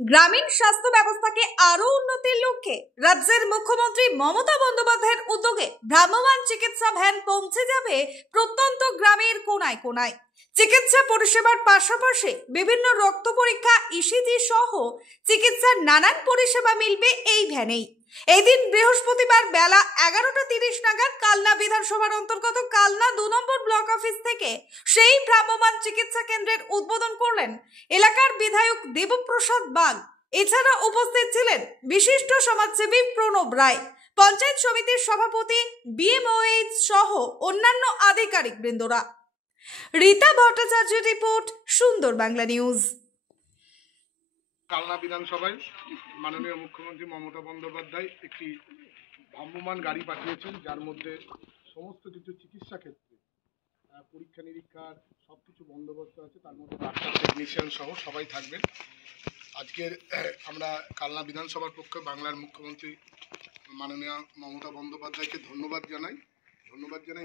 গ্রামীণ স্বাস্থ্য ব্যবস্থাকে আরো উন্নতির লক্ষ্যে রাজ্যের মুখ্যমন্ত্রী মমতা বন্দ্যোপাধ্যায়ের উদ্যোগে ভ্রাম্যমাণ চিকিৎসা ভ্যান পৌঁছে যাবে প্রত্যন্ত গ্রামের কোনায় কোনায়। চিকিৎসা পরিষেবার পাশাপাশি বিভিন্ন রক্ত পরীক্ষা, ইসিজি সহ চিকিৎসার নানান পরিষেবা মিলবে এই ভ্যানেই। এদিন বৃহস্পতিবার বেলা 11:30 নাগাদ কালনা বিধানসভার অন্তর্গত কালনা 2 নম্বর ব্লক অফিস থেকে সেই ভ্রাম্যমাণ চিকিৎসা কেন্দ্রের উদ্বোধন করলেন এলাকার বিধায়ক দেবপ্রসাদ বাগ। এছাড়া উপস্থিত ছিলেন বিশিষ্ট সমাজসেবী প্রণব রায়, পঞ্চায়েত সমিতির সভাপতি বিএমওএইচ সহ অন্যান্য আধিকারিক বৃন্দরা। রীতা ভট্টাচার্যের রিপোর্ট, সুন্দর বাংলা নিউজ। কালনা বিধানসভায় মাননীয় মুখ্যমন্ত্রী মমতা বন্দ্যোপাধ্যায় একটি ভ্রাম্যমাণ গাড়ি পাঠিয়েছেন, যার মধ্যে সমস্ত কিছু চিকিৎসা ক্ষেত্রে পরীক্ষা নিরীক্ষার সব কিছু বন্দোবস্ত আছে। তার মধ্যে ডাক্তার, টেকনিশিয়ান সহ সবাই থাকবেন। আজকের আমরা কালনা বিধানসভার পক্ষে বাংলার মুখ্যমন্ত্রী মাননীয় মমতা বন্দ্যোপাধ্যায়কে ধন্যবাদ জানাই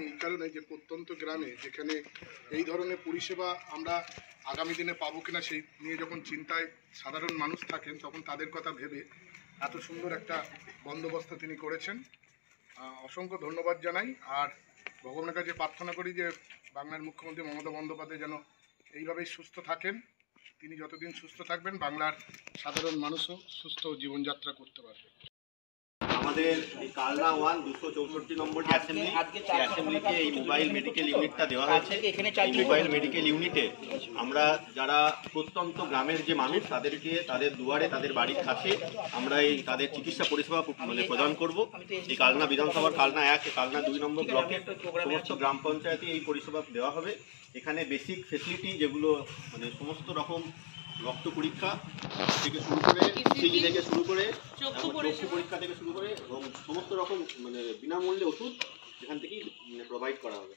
এই কারণে যে প্রত্যন্ত গ্রামে যেখানে এই ধরনের পরিষেবা আমরা আগামী দিনে পাবো কিনা সেই নিয়ে যখন চিন্তায় সাধারণ মানুষ থাকেন, তখন তাদের কথা ভেবে এত সুন্দর একটা বন্দোবস্ত তিনি করেছেন। অসংখ্য ধন্যবাদ জানাই। আর ভগবানের কাছে প্রার্থনা করি যে বাংলার মুখ্যমন্ত্রী মমতা বন্দ্যোপাধ্যায় যেন এইভাবেই সুস্থ থাকেন। তিনি যতদিন সুস্থ থাকবেন, বাংলার সাধারণ মানুষও সুস্থ জীবনযাত্রা করতে পারবে। আমাদের এই কালনা 1 264 নম্বর যে অ্যাসেম্বলিতে এই মোবাইল মেডিকেল ইউনিটটা দেওয়া হয়েছে। এই মোবাইল মেডিকেল ইউনিটে আমরা যারা প্রত্যন্ত গ্রামের যে মানুষ তাদেরকে তাদের দুয়ারে, তাদের বাড়ির কাছে আমরা এই তাদের চিকিৎসা পরিষেবা প্রদান করব। এই কালনা বিধানসভার কালনা 1, কালনা 2 নম্বর ব্লকে সমস্ত গ্রাম পঞ্চায়েতে এই পরিষেবা দেওয়া হবে। এখানে বেসিক ফেসিলিটি যেগুলো সমস্ত রকম রক্ত পরীক্ষা থেকে শুরু করে, ইসিজি থেকে শুরু করে, চক্ষু পরীক্ষা থেকে শুরু করে এবং সমস্ত রকম বিনামূল্যে ওষুধ এখান থেকেই প্রোভাইড করা হবে।